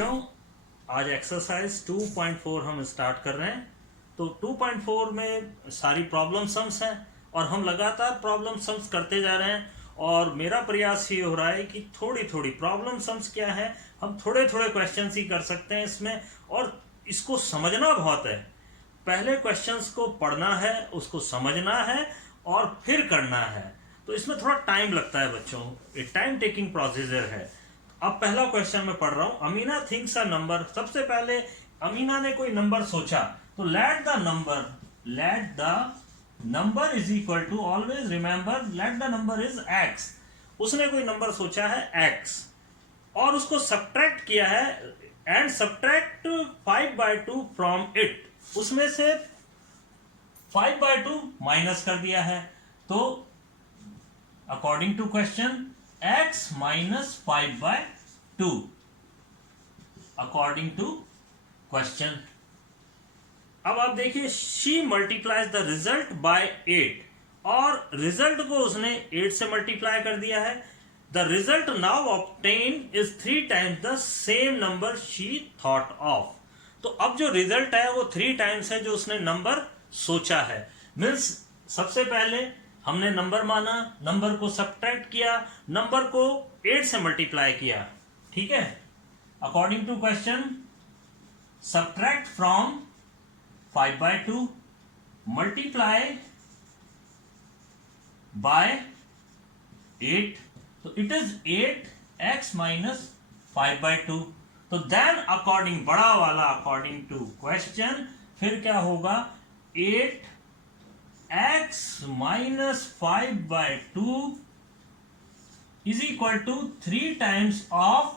बच्चों, आज एक्सरसाइज 2.4 हम स्टार्ट कर रहे हैं। तो 2.4 में सारी प्रॉब्लम सम्स हैं और हम लगातार प्रॉब्लम सम्स करते जा रहे हैं। और मेरा प्रयास ये हो रहा है कि थोड़ी थोड़ी प्रॉब्लम सम्स क्या है, हम थोड़े थोड़े क्वेश्चंस ही कर सकते हैं इसमें, और इसको समझना बहुत है। पहले क्वेश्चंस को पढ़ना है, उसको समझना है और फिर करना है। तो इसमें थोड़ा टाइम लगता है बच्चों, ये टाइम टेकिंग प्रोसीजर है। अब पहला क्वेश्चन मैं पढ़ रहा हूं। Amina thinks a number. सबसे पहले अमीना ने कोई नंबर सोचा, तो let the number is equal to, always remember let the number is x. उसने कोई नंबर सोचा है एक्स और उसको सब्ट्रैक्ट किया है, एंड सब्ट्रैक्ट 5/2 फ्रॉम इट। उसमें से 5/2 माइनस कर दिया है। तो according to question x minus 5/2 according to question. अब आप देखिए, she multiplies the result by 8 और रिजल्ट को उसने 8 से मल्टीप्लाई कर दिया है। The result now obtained is 3 times the same number she thought of। तो अब जो रिजल्ट है वो 3 टाइम्स है जो उसने नंबर सोचा है। मीन्स सबसे पहले हमने नंबर माना, नंबर को सब्ट्रैक्ट किया, नंबर को 8 से मल्टीप्लाई किया। ठीक है, according to question subtract from 5/2 multiply by 8, तो इट इज 8x माइनस 5/2। तो देन अकॉर्डिंग, बड़ा वाला अकॉर्डिंग टू क्वेश्चन, फिर क्या होगा, 8x minus 5/2 is equal to 3 times of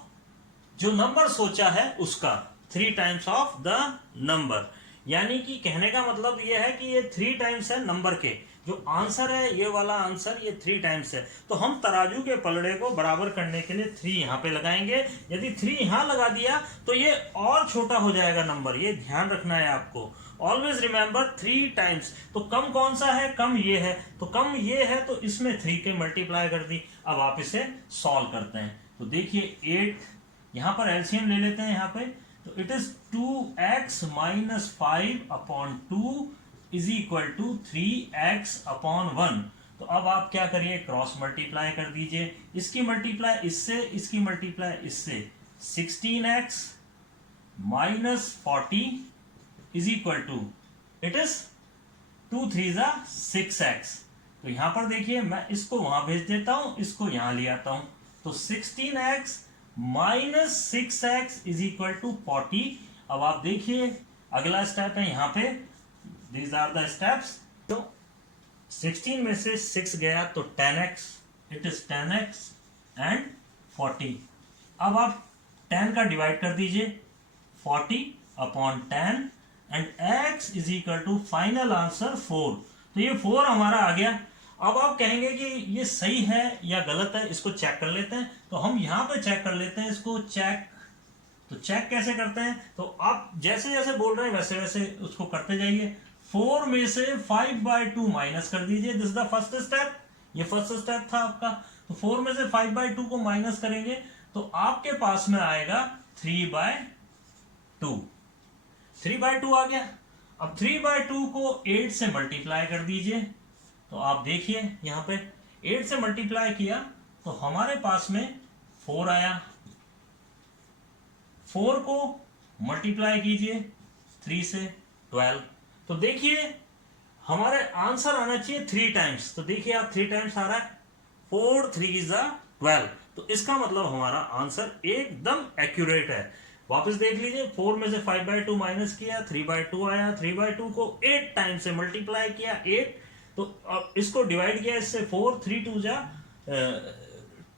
जो नंबर सोचा है उसका, 3 टाइम्स ऑफ द नंबर। यानी कि कहने का मतलब ये है कि ये 3 टाइम्स है नंबर के। जो आंसर है, ये वाला आंसर, ये 3 टाइम्स है। तो हम तराजू के पलड़े को बराबर करने के लिए 3 यहाँ पे लगाएंगे। यदि 3 यहाँ लगा दिया तो ये और छोटा हो जाएगा नंबर, ये ध्यान रखना है आपको। Always remember 3 times. तो कम कौन सा है, कम ये है, तो कम ये है, तो इसमें 3 के मल्टीप्लाई कर दी। अब आप इसे सॉल्व करते हैं तो देखिए 8, यहाँ पर एलसीएम ले लेते हैं यहाँ पे, तो it is 2x minus 5/2 is equal to 3x/1। तो अब आप क्या करिए, क्रॉस मल्टीप्लाई कर दीजिए, इसकी मल्टीप्लाई इससे, इसकी मल्टीप्लाई इससे। 16x minus 40 is equal to, it is 2 3 6x। तो यहां पर देखिए, मैं इसको वहां भेज देता हूं, इसको यहां ले आता हूं। तो 16x minus 6x is equal to 40। अब आप देखिए अगला स्टेप है यहाँ पे, दीज आर द स्टेप्स। तो 16 में से 6 गया तो 10x, it is 10x and 40। अब आप 10 का डिवाइड कर दीजिए, 40/10 and x is equal to final answer 4। तो ये 4 हमारा आ गया। अब आप कहेंगे कि ये सही है या गलत है, इसको चेक कर लेते हैं। तो हम यहाँ पे चेक कर लेते हैं इसको, चेक। तो चेक कैसे करते हैं, तो आप जैसे जैसे बोल रहे हैं वैसे वैसे उसको करते जाइए। 4 में से 5/2 माइनस कर दीजिए, दिस द फर्स्ट स्टेप। ये फर्स्ट स्टेप था आपका। तो 4 में से 5/2 को माइनस करेंगे तो आपके पास में आएगा 3/2। 3/2 आ गया। अब 3/2 को 8 से मल्टीप्लाई कर दीजिए। तो आप देखिए यहां पे 8 से मल्टीप्लाई किया तो हमारे पास में 4 आया। 4 को मल्टीप्लाई कीजिए 3 से, 12। तो देखिए हमारे आंसर आना चाहिए 3 टाइम्स। तो देखिए आप 3 टाइम्स आ रहा है, 4 3 12। तो इसका मतलब हमारा आंसर एकदम एक्यूरेट है। वापस देख लीजिए, 4 में से 5/2 माइनस किया, 3/2 आया। 3/2 को 8 टाइम से मल्टीप्लाई किया, 8। तो अब इसको डिवाइड किया इससे, 4 3 2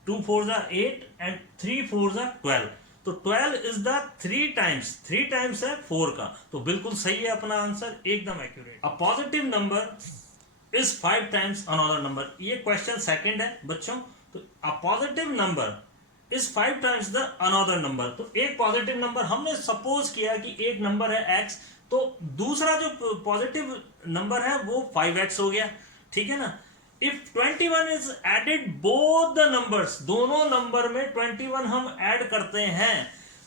2 4 8 एंड 3 4 12। तो 12 इज द 3 टाइम्स है 4 का। तो बिल्कुल सही है अपना आंसर, एकदम accurate. A positive number is 5 times another number. ये क्वेश्चन सेकंड है बच्चों। तो a positive number is 5 times the another number. तो एक पॉजिटिव नंबर हमने सपोज किया कि एक नंबर है x, तो दूसरा जो पॉजिटिव नंबर है वो 5x हो गया। ठीक है ना। If 21 is added both the numbers, दोनों नंबर में 21 हम ऐड करते हैं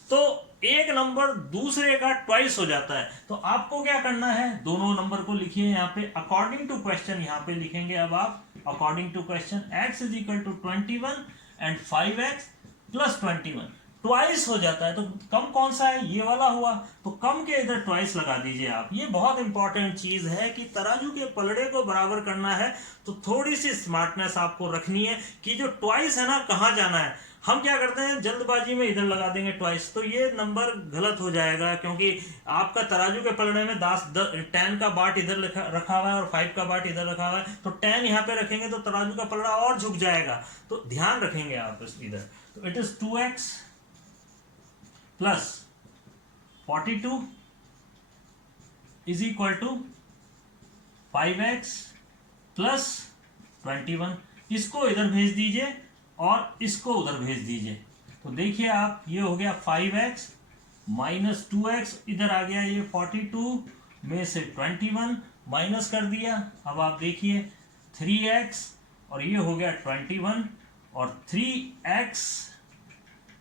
तो एक नंबर दूसरे का ट्वाइस हो जाता है। तो आपको क्या करना है, दोनों नंबर को लिखिए यहाँ पे अकॉर्डिंग टू क्वेश्चन, यहाँ पे लिखेंगे अब आप according to question x is equal to 21 and 5x plus 21 twice हो जाता है। तो कम कौन सा है, ये वाला हुआ, तो कम के इधर ट्वाइस लगा दीजिए आप। ये बहुत इंपॉर्टेंट चीज है कि तराजू के पलड़े को बराबर करना है तो थोड़ी सी स्मार्टनेस आपको रखनी है कि जो ट्वाइस है ना कहाँ जाना है। हम क्या करते हैं जल्दबाजी में इधर लगा देंगे ट्वाइस, तो ये नंबर गलत हो जाएगा, क्योंकि आपका तराजू के पलड़े में 10 का बाट इधर रखा हुआ है और 5 का बाट इधर रखा हुआ है, तो 10 यहाँ पे रखेंगे तो तराजू का पलड़ा और झुक जाएगा। तो ध्यान रखेंगे आप इधर। तो it is 2x plus 42 is equal to 5x plus 21। इसको इधर भेज दीजिए और इसको उधर भेज दीजिए। तो देखिए आप, ये हो गया 5x माइनस 2x, इधर आ गया ये 42 में से 21 माइनस कर दिया। अब आप देखिए 3x और ये हो गया 21 और 3x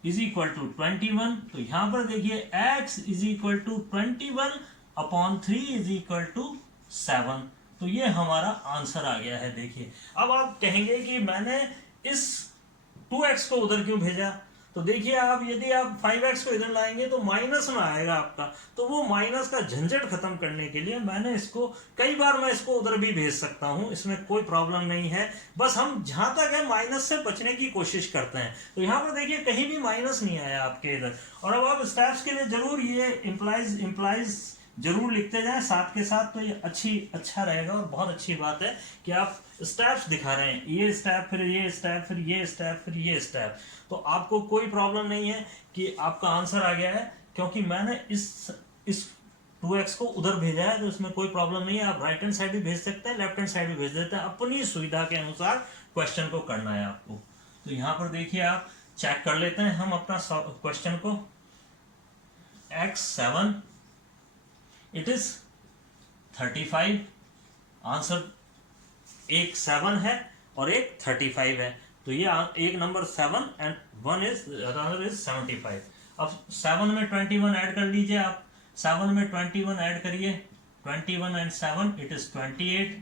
इज इक्वल टू 21। तो यहां पर देखिए x is equal to 21 upon 3 is equal to 7। तो ये हमारा आंसर आ गया है। देखिए अब आप कहेंगे कि मैंने इस 2x को उधर क्यों भेजा, तो देखिए आप यदि आप 5x को इधर लाएंगे तो माइनस में आएगा आपका, तो वो माइनस का झंझट खत्म करने के लिए मैंने इसको कई बार मैं इसको उधर भी भेज सकता हूं, इसमें कोई प्रॉब्लम नहीं है। बस हम जहां तक है माइनस से बचने की कोशिश करते हैं। तो यहाँ पर देखिए कहीं भी माइनस नहीं आया आपके इधर। और अब आप स्टेप्स के लिए जरूर ये इम्प्लाइज जरूर लिखते जाएं साथ के साथ, तो ये अच्छा रहेगा। और बहुत अच्छी बात है कि आप स्टेप्स दिखा रहे हैं, ये स्टेप फिर ये स्टेप फिर ये स्टेप फिर ये स्टेप, तो आपको कोई प्रॉब्लम नहीं है कि आपका आंसर आ गया है, क्योंकि मैंने इस 2x को उधर भेजा है, तो इसमें कोई प्रॉब्लम नहीं है। आप राइट हैंड साइड भी भेज सकते हैं, लेफ्ट हैंड साइड भी भेज देते हैं, अपनी सुविधा के अनुसार क्वेश्चन को करना है आपको। तो यहाँ पर देखिए आप चेक कर लेते हैं हम अपना क्वेश्चन को। x7 इट इज 35, आंसर एक 7 है और एक 35 है, तो ये एक number 7 and one is another is 75। अब 7 में 21 ऐड कर लीजिए आप, 7 में 21 ऐड करिए, 21 एंड 7 इट इज 28।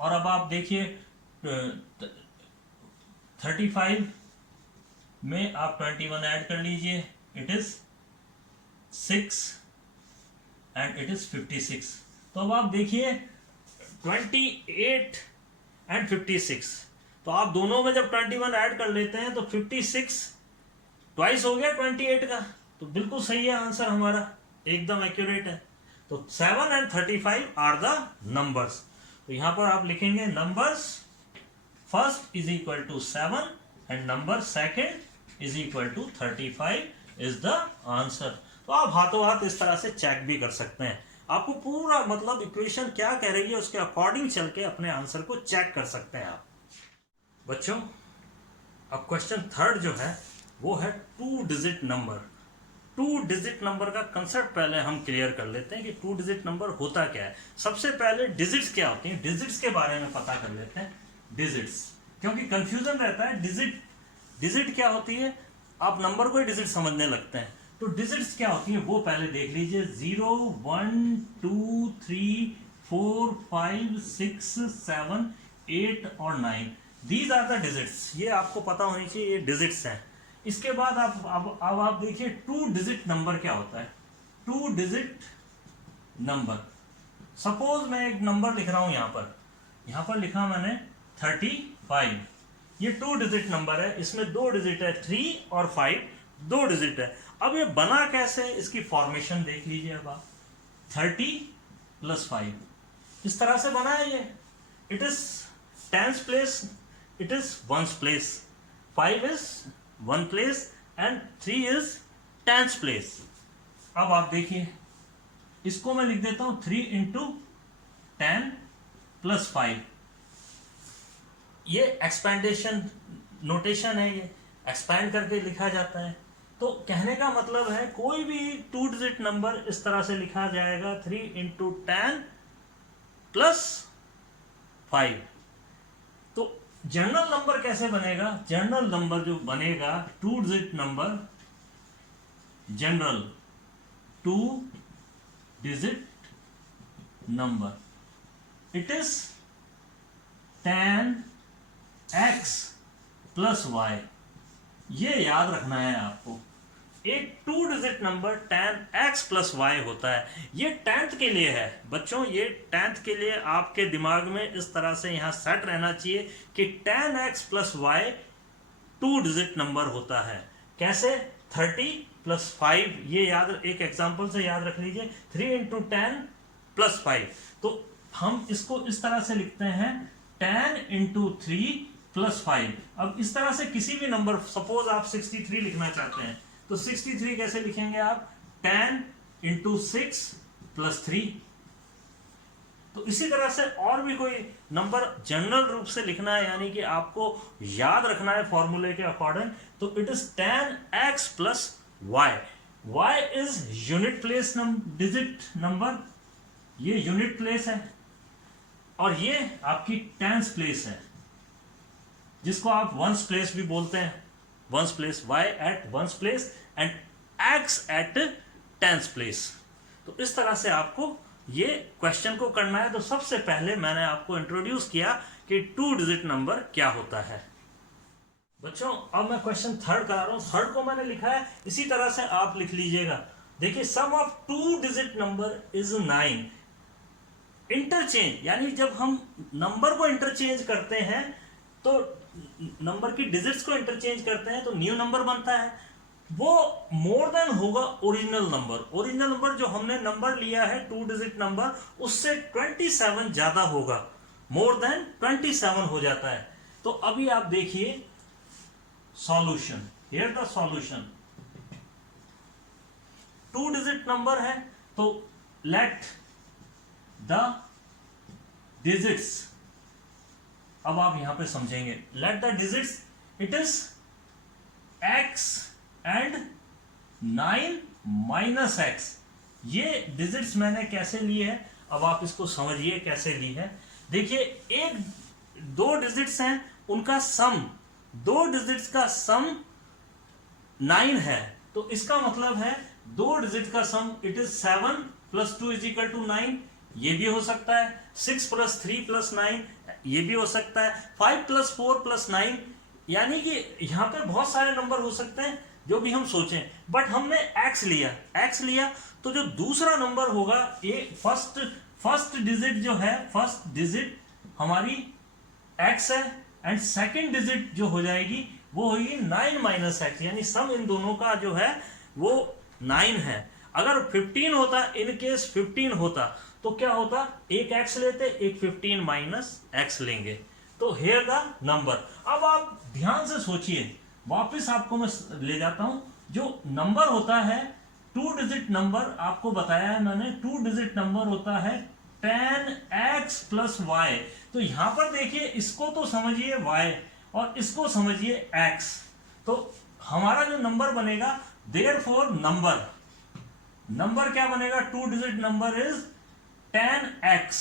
और अब आप देखिए 35 में आप 21 ऐड कर लीजिए, it is 6 and it is 56। तो अब आप देखिए 28 एंड 56, तो आप दोनों में जब 21 ऐड कर लेते हैं तो 56 ट्वाइस हो गया 28 का, तो बिल्कुल सही है आंसर हमारा, एकदम एक्यूरेट है। तो 7 एंड 35 आर द नंबर्स। तो यहां पर आप लिखेंगे numbers first is equal to 7 and number second is equal to 35 is the answer. तो आप हाथों हाथ इस तरह से चेक भी कर सकते हैं, आपको पूरा मतलब इक्वेशन क्या कह रही है उसके अकॉर्डिंग चल के अपने आंसर को चेक कर सकते हैं आप बच्चों। अब क्वेश्चन थर्ड जो है वो है 2 डिजिट नंबर। 2 डिजिट नंबर का कंसेप्ट पहले हम क्लियर कर लेते हैं कि 2 डिजिट नंबर होता क्या है। सबसे पहले डिजिट्स क्या होती हैं, डिजिट्स के बारे में पता कर लेते हैं। डिजिट्स, क्योंकि कंफ्यूजन रहता है, डिजिट क्या होती है, आप नंबर को ही डिजिट समझने लगते हैं। तो डिजिट्स क्या होती है वो पहले देख लीजिए। 0 1 2 3 4 5 6 7 8 और 9, दीज आर द डिजिट्स। ये आपको पता होनी चाहिए, ये डिजिट्स हैं। इसके बाद अब आप देखिए 2 डिजिट नंबर क्या होता है। 2 डिजिट नंबर, सपोज मैं एक नंबर लिख रहा हूं, यहां पर लिखा मैंने 35, ये 2 डिजिट नंबर है, इसमें 2 डिजिट है, 3 और 5 2 डिजिट है। अब ये बना कैसे, इसकी फॉर्मेशन देख लीजिए। अब आप 30 + 5 इस तरह से बना है ये। It is 10th place, it is 1st place, 5 is 1 place and 3 is 10th place. अब आप देखिए इसको मैं लिख देता हूं 3 × 10 + 5। ये एक्सपेंडेशन नोटेशन है, ये एक्सपैंड करके लिखा जाता है। तो कहने का मतलब है कोई भी 2 डिजिट नंबर इस तरह से लिखा जाएगा 3 × 10 + 5। तो जनरल नंबर कैसे बनेगा, जनरल नंबर जो बनेगा 2 digit number general 2 digit number. It is tan x plus y. ये याद रखना है आपको। एक 2 digit number tan x plus y होता है। ये 10th के लिए है बच्चों, ये 10th के लिए आपके दिमाग में इस तरह से यहां सेट रहना चाहिए कि tan x plus y 2 digit number होता है। कैसे? 30 प्लस 5, ये याद, एक एग्जांपल से याद रख लीजिए, 3 इंटू 10 प्लस 5। तो हम इसको इस तरह से लिखते हैं 10 इंटू 3 प्लस 5। अब इस तरह से किसी भी नंबर, सपोज आप 63 लिखना चाहते हैं तो 63 कैसे लिखेंगे आप? 10 इंटू 6 प्लस 3। तो इसी तरह से और भी कोई नंबर जनरल रूप से लिखना है, यानी कि आपको याद रखना है फॉर्मूले के अकॉर्डिंग, तो it is tan x plus y. y is unit place digit number, ये यूनिट प्लेस है, और ये आपकी टेंस प्लेस है, जिसको आप वंस प्लेस भी बोलते हैं। Ones place, y at ones place and x at tens place. तो इस तरह से आपको ये क्वेश्चन को करना है। तो सबसे पहले मैंने आपको इंट्रोड्यूस किया कि 2 डिजिट नंबर क्या होता है। बच्चों अब मैं क्वेश्चन थर्ड करा रहा हूं। थर्ड को मैंने लिखा है इसी तरह से, आप लिख लीजिएगा। देखिए, sum of 2 digit number is 9। Interchange, यानी जब हम नंबर को इंटरचेंज करते हैं तो नंबर की डिजिट्स को इंटरचेंज करते हैं तो न्यू नंबर बनता है। वो मोर देन होगा ओरिजिनल नंबर। ओरिजिनल नंबर जो हमने नंबर लिया है 2 डिजिट नंबर, उससे 27 ज्यादा होगा, मोर देन 27 हो जाता है। तो अभी आप देखिए solution, here the solution. 2 digit number है तो लेट द डिजिट्स, अब आप यहां पे समझेंगे, let the digits, it is x and 9 minus x। ये डिजिट्स मैंने कैसे लिए है, अब आप इसको समझिए कैसे ली है। देखिए, एक 2 डिजिट्स हैं, उनका सम, 2 डिजिट्स का सम 9 है, तो इसका मतलब है 2 डिजिट का sum it is 7 plus 2 is equal to 9। ये भी हो सकता है 6 प्लस 3 प्लस 9, ये भी हो सकता है 5 प्लस 4 प्लस 9। यानी कि यहां पे बहुत सारे नंबर हो सकते हैं जो भी हम सोचें, बट हमने x लिया तो जो दूसरा नंबर होगा, ये फर्स्ट डिजिट जो है, फर्स्ट डिजिट हमारी x है, एंड सेकंड डिजिट जो हो जाएगी वो होगी 9 माइनस x, यानी सम इन दोनों का जो है वो 9 है। अगर 15 होता, इन केस 15 होता, तो क्या होता, एक x लेते, एक 15 माइनस x लेंगे, तो हेयर द नंबर। अब आप ध्यान से सोचिए, वापस आपको मैं ले जाता हूं। जो नंबर होता है 2 डिजिट नंबर, आपको बताया है मैंने, 2 डिजिट नंबर होता है tan x प्लस वाई। तो यहां पर देखिए, इसको तो समझिए y और इसको समझिए x, तो हमारा जो नंबर बनेगा, देयरफॉर नंबर क्या बनेगा, 2 digit number is tan x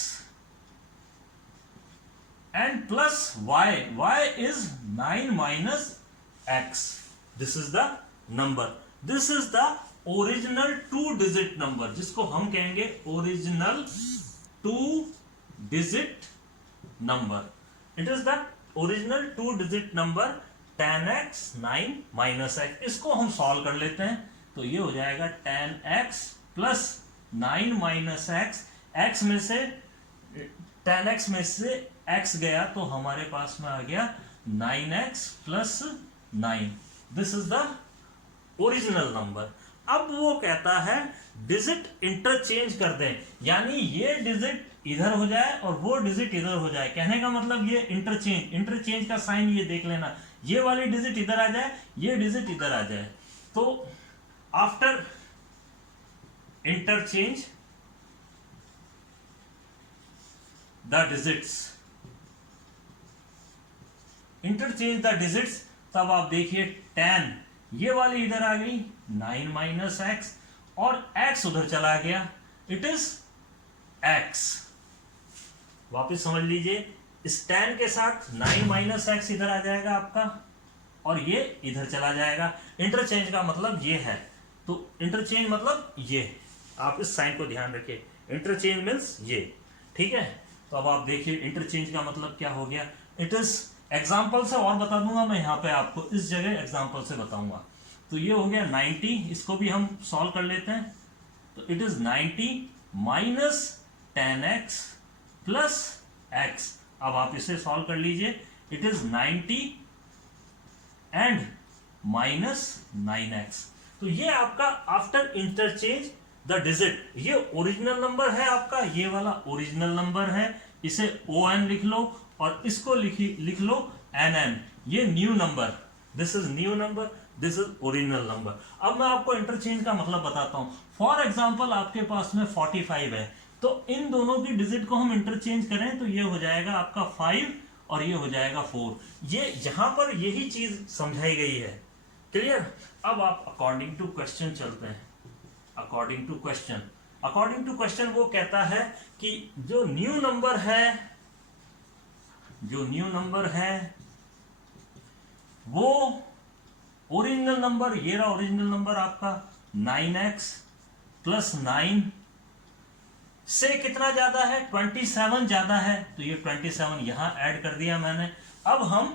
and plus y is 9 minus x. This is the number. This is the original 2 digit number, जिसको हम कहेंगे original 2 digit number. It is the original 2 digit number tan x 9 minus x. इसको हम solve कर लेते हैं, तो ये हो जाएगा tan x plus 9 minus x। x में से tan x में से x गया तो हमारे पास में आ गया 9x plus 9। This is the original number. अब वो कहता है डिजिट इंटरचेंज कर दें, यानी ये डिजिट इधर हो जाए और वो डिजिट इधर हो जाए। कहने का मतलब ये इंटरचेंज का साइन ये देख लेना, ये वाली डिजिट इधर आ जाए, ये डिजिट इधर आ जाए। तो after interchange the digits, interchange the digits, तब आप देखिए tan, ये वाली इधर आ गई 9 माइनस x, और x उधर चला गया, इट इज x। वापिस समझ लीजिए, इस tan के साथ 9 माइनस x इधर आ जाएगा आपका, और ये इधर चला जाएगा। इंटरचेंज का मतलब ये है, तो इंटरचेंज मतलब ये, आप इस साइन को ध्यान रखिए, इंटरचेंज मीन्स ये, ठीक है। तो अब आप देखिए इंटरचेंज का मतलब क्या हो गया। इट इज एग्जाम्पल से और बता दूंगा मैं यहाँ पे आपको, इस जगह एग्जाम्पल से बताऊंगा। तो ये हो गया 90, इसको भी हम सॉल्व कर लेते हैं। तो it is 90 minus 10x plus x। अब आप इसे सॉल्व कर लीजिए। It is 90 and minus 9x। तो ये आपका आफ्टर इंटरचेंज द डिजिट, ये ओरिजिनल नंबर है आपका, ये वाला ओरिजिनल नंबर है, इसे ON लिख लो और इसको लिख लो NN। ये new number, this is new number, this is original number. अब मैं आपको इंटरचेंज का मतलब बताता हूं। फॉर एग्जांपल आपके पास में 45 है, तो इन दोनों की डिजिट को हम इंटरचेंज करें तो ये हो जाएगा आपका 5 और ये हो जाएगा 4। ये जहां पर यही चीज समझाई गई है, क्लियर। अब आप अकॉर्डिंग टू क्वेश्चन चलते हैं। अकॉर्डिंग टू क्वेश्चन वो कहता है कि जो न्यू नंबर है वो ओरिजिनल नंबर, ये रहा ओरिजिनल नंबर आपका 9x प्लस 9 से कितना ज्यादा है, 27 ज्यादा है। तो ये 27 यहां ऐड कर दिया मैंने। अब हम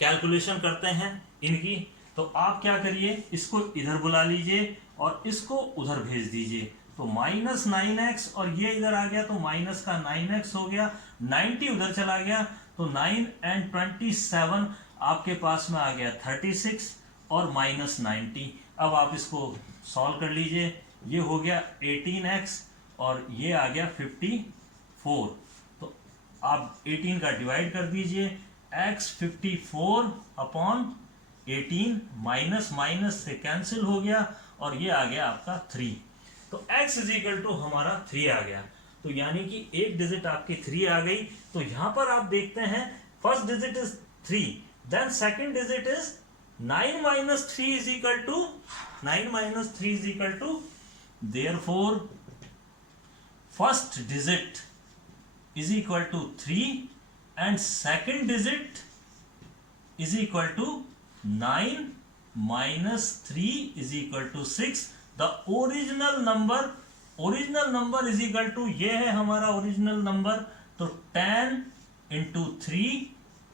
कैलकुलेशन करते हैं इनकी। तो आप क्या करिए, इसको इधर बुला लीजिए और इसको उधर भेज दीजिए। तो माइनस 9x और ये इधर आ गया तो माइनस का 9x हो गया, 90 उधर चला गया तो 9 एंड 27 आपके पास में आ गया 36 और माइनस 90। अब आप इसको सॉल्व कर लीजिए। ये हो गया 18x और ये आ गया 54। तो आप 18 का डिवाइड कर दीजिए, x 54 अपॉन 18, माइनस माइनस से कैंसिल हो गया और ये आ गया आपका 3। तो x इज इक्वल टू हमारा 3 आ गया। तो यानी कि एक डिजिट आपकी 3 आ गई। तो यहां पर आप देखते हैं first digit is 3, then second digit is 9 minus 3 is equal to 9 minus 3 is equal to, therefore first digit is equal to 3 and second digit is equal to 9 minus 3 is equal to 6. The original number is equal to, ये है हमारा original number, तो 10 into 3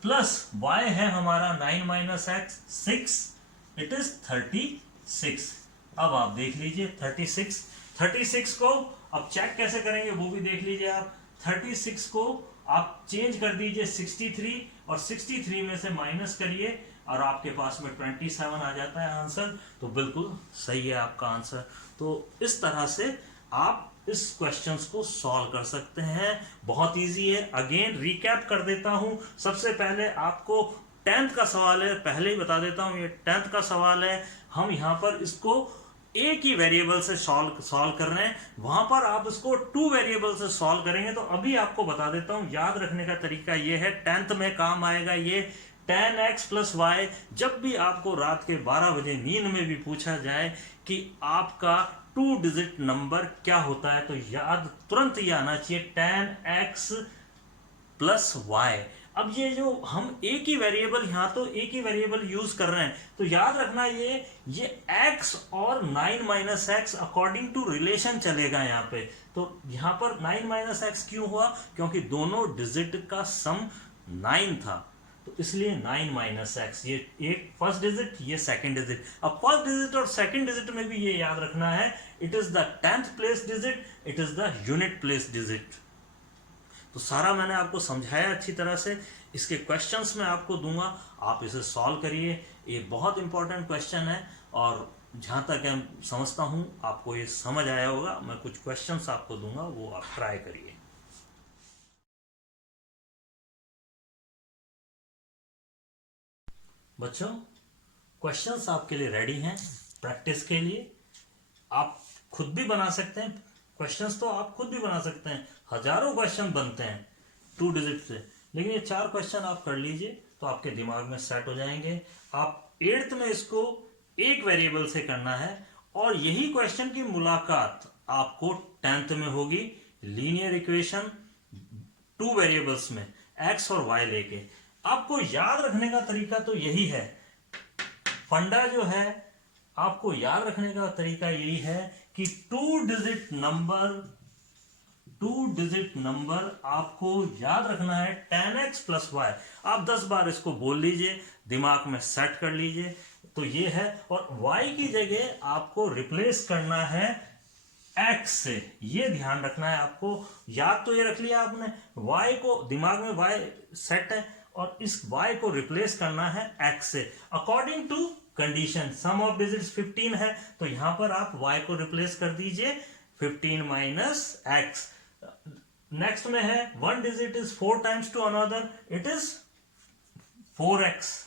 plus y है हमारा 9 minus x 6, it is 36। अब आप देख लीजिए 36 को अब चेक कैसे करेंगे वो भी देख लीजिए आप। 36 को आप चेंज कर दीजिए 63 और 63 में से माइनस करिए और आपके पास में 27 आ जाता है आंसर। तो बिल्कुल सही है आपका आंसर। तो इस तरह से आप इस क्वेश्चंस को सॉल्व कर सकते हैं, बहुत इजी है। अगेन रिकैप कर देता हूं। सबसे पहले आपको 10th का सवाल है, पहले ही बता देता हूं, ये 10th का सवाल है। हम यहां पर इसको एक ही वेरिएबल से सॉल्व कर रहे हैं, वहां पर आप इसको 2 वेरिएबल से सॉल्व करेंगे। तो अभी आपको बता देता हूं, याद रखने का तरीका ये है, 10th में काम आएगा ये 10x प्लस y। जब भी आपको रात के 12 बजे नींद में भी पूछा जाए कि आपका 2 डिजिट नंबर क्या होता है, तो याद तुरंत ये आना चाहिए 10x प्लस y। अब ये जो हम एक ही वेरिएबल, यहां तो एक ही वेरिएबल यूज कर रहे हैं, तो याद रखना ये x और 9 minus x according to relation चलेगा यहाँ पे। तो यहाँ पर 9 माइनस एक्स क्यों हुआ, क्योंकि दोनों डिजिट का सम 9 था, तो इसलिए 9 माइनस एक्स। ये एक फर्स्ट डिजिट, ये सेकंड डिजिट। अब फर्स्ट डिजिट और सेकंड डिजिट में भी ये याद रखना है, it is the 10th place digit, it is the unit place digit. तो सारा मैंने आपको समझाया अच्छी तरह से। इसके क्वेश्चंस मैं आपको दूंगा, आप इसे सॉल्व करिए। ये बहुत इंपॉर्टेंट क्वेश्चन है और जहां तक मैं समझता हूं आपको ये समझ आया होगा। मैं कुछ क्वेश्चंस आपको दूंगा, वो आप ट्राई करिए। बच्चों, क्वेश्चंस आपके लिए रेडी हैं प्रैक्टिस के लिए। आप खुद भी बना सकते हैं क्वेश्चंस, तो आप खुद भी बना सकते हैं। हजारों क्वेश्चन बनते हैं 2 डिजिट से, लेकिन ये 4 क्वेश्चन आप कर लीजिए तो आपके दिमाग में सेट हो जाएंगे। आप 8th में इसको एक वेरिएबल से करना है और यही क्वेश्चन की मुलाकात आपको 10th में होगी, लीनियर इक्वेशन 2 वेरिएबल्स में x और y लेके। आपको याद रखने का तरीका तो यही है, फंडा जो है आपको याद रखने का तरीका यही है कि टू डिजिट नंबर आपको याद रखना है 10x प्लस वाई। आप 10 बार इसको बोल लीजिए, दिमाग में सेट कर लीजिए। तो ये है, और y की जगह आपको रिप्लेस करना है x से। ये ध्यान रखना है आपको। याद तो ये रख लिया आपने, y को दिमाग में y सेट है और इस y को रिप्लेस करना है x से according to condition. Sum of digits 15 है तो यहां पर आप y को रिप्लेस कर दीजिए 15 माइनस एक्स। नेक्स्ट में है one digit is 4 times to another, it is 4x।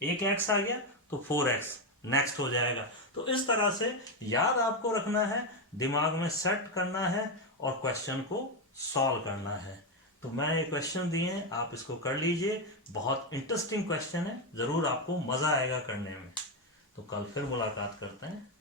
एक x आ गया तो 4x नेक्स्ट हो जाएगा। तो इस तरह से याद आपको रखना है, दिमाग में सेट करना है और क्वेश्चन को सॉल्व करना है। तो मैंने ये क्वेश्चन दिए हैं, आप इसको कर लीजिए। बहुत इंटरेस्टिंग क्वेश्चन है, जरूर आपको मजा आएगा करने में। तो कल फिर मुलाकात करते हैं।